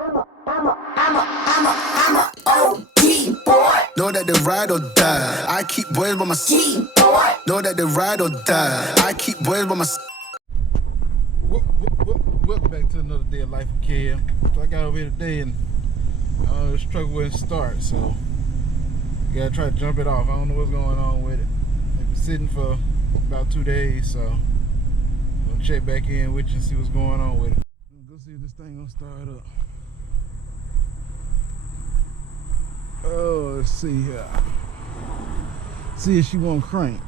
OG boy. Know that they ride or die. I keep boys by my side. Know that they ride or die. I keep boys by my side. Welcome back to another day of life with Cam. So I got over here today and the truck wouldn't start, so gotta try to jump it off. I don't know what's going on with it. It's been sitting for about 2 days, so I'm gonna check back in with you and see what's going on with it. Go see if this thing gonna start up. Oh, let's see here. See if she won't crank.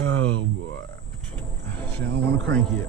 Oh boy, she don't want to crank yet.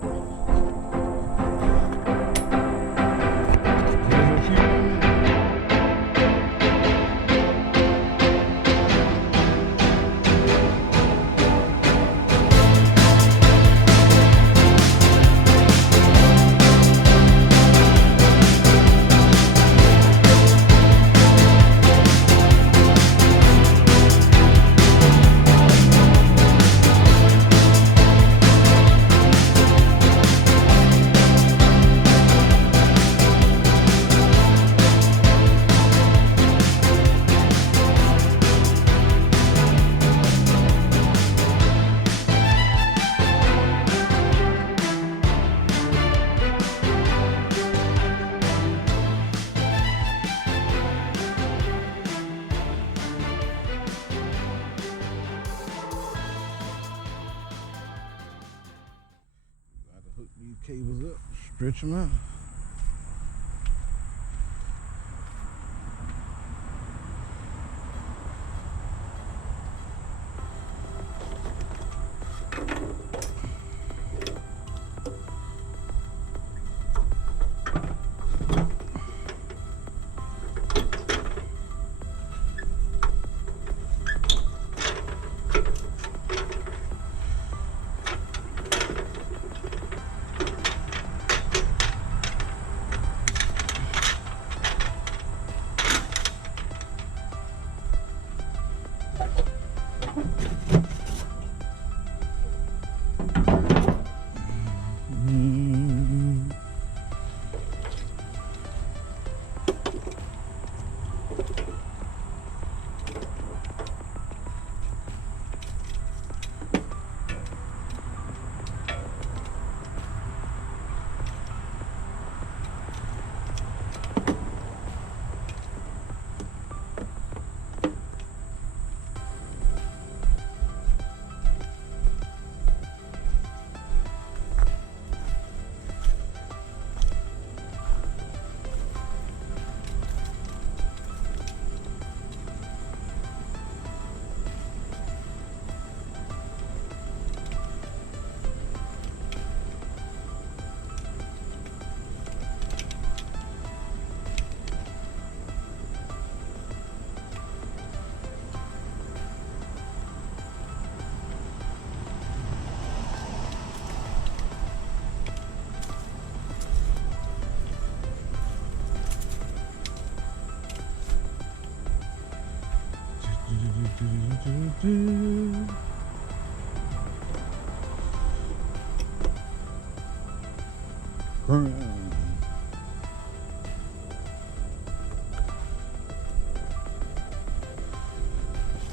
Hook these cables up, stretch them out.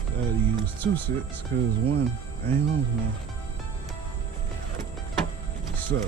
I had to use 2 sets because one ain't long enough. So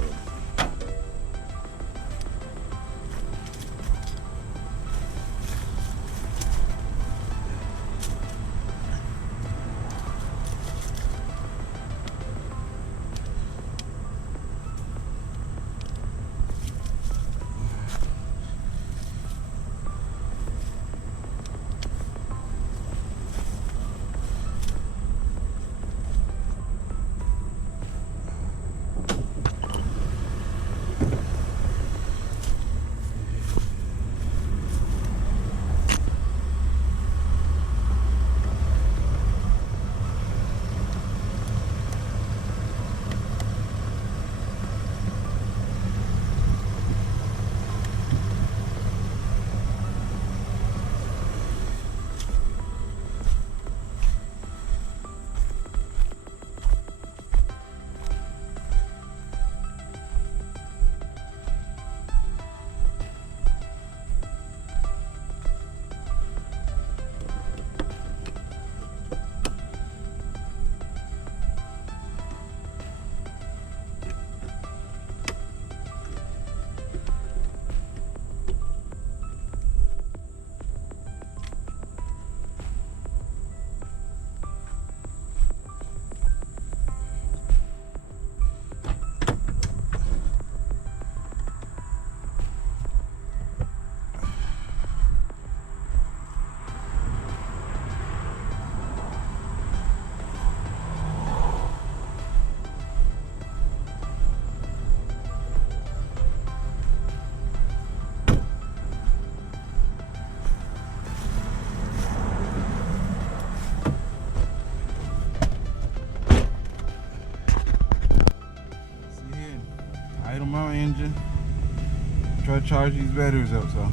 try to charge these batteries up, so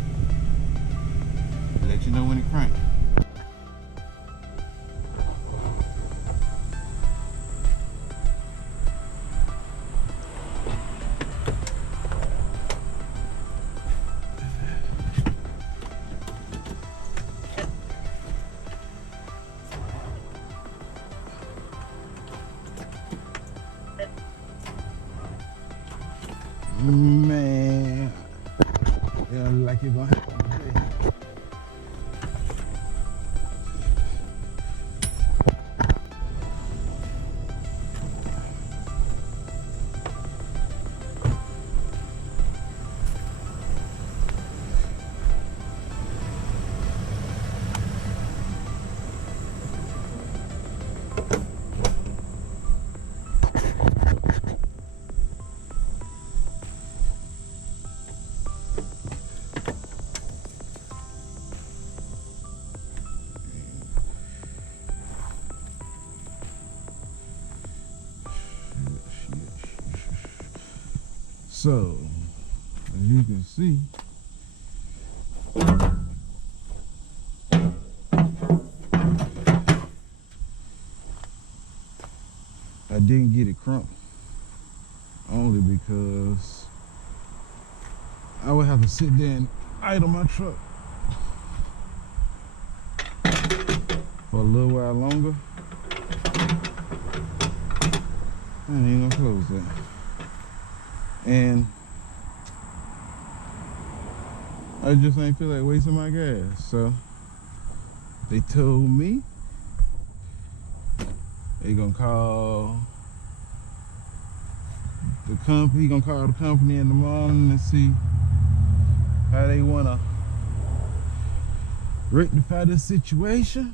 let you know when it cranks. Man, yeah, like it gonna happen today. So, as you can see, I didn't get it crunked only because I would have to sit there and idle my truck for a little while longer. I ain't gonna close that. And I just ain't feel like wasting my gas. So they told me they gonna call the company. He gonna call the company in the morning and see how they wanna rectify this situation.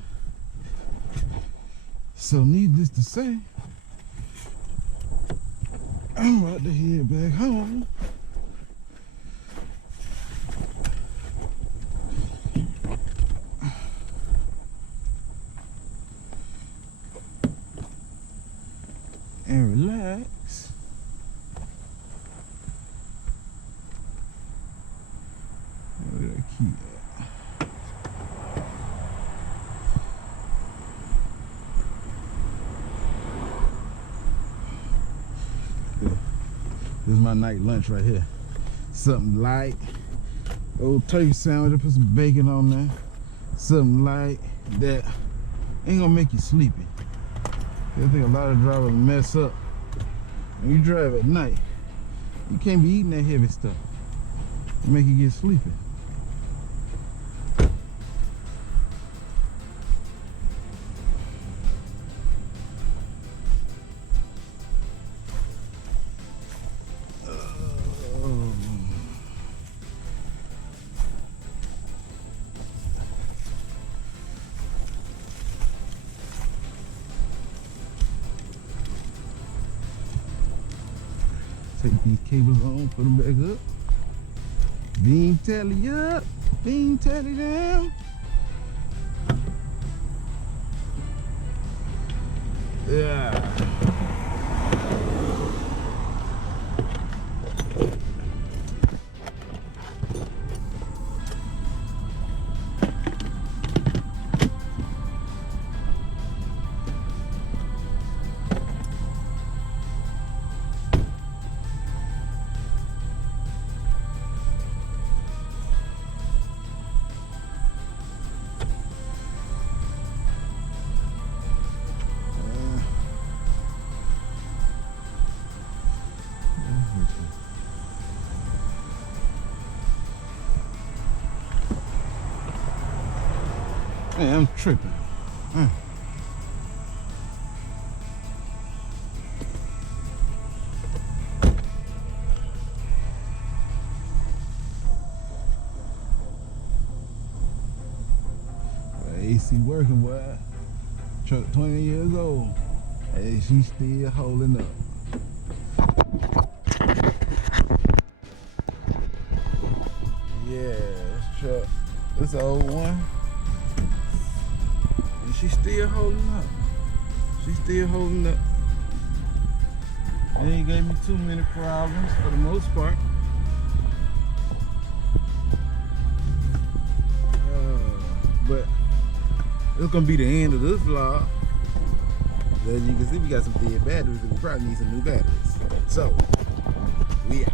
So needless to say, I'm about to head back home. And relax. Where did I keep that? This is my night lunch right here. Something light. Old turkey sandwich. I put some bacon on there. Something light that ain't gonna make you sleepy. I think a lot of drivers mess up. When you drive at night, you can't be eating that heavy stuff. It make you get sleepy. Take these cables on, put them back up. Beam tally up, beam tally down. Yeah. Man, I'm tripping. AC working, boy. Truck 20 years old. Hey, she's still holding up. Yeah, this truck, this old one. And she's still holding up. She's still holding up. They ain't gave me too many problems for the most part. But it's gonna be the end of this vlog. As you can see, we got some dead batteries and we probably need some new batteries. So, we out.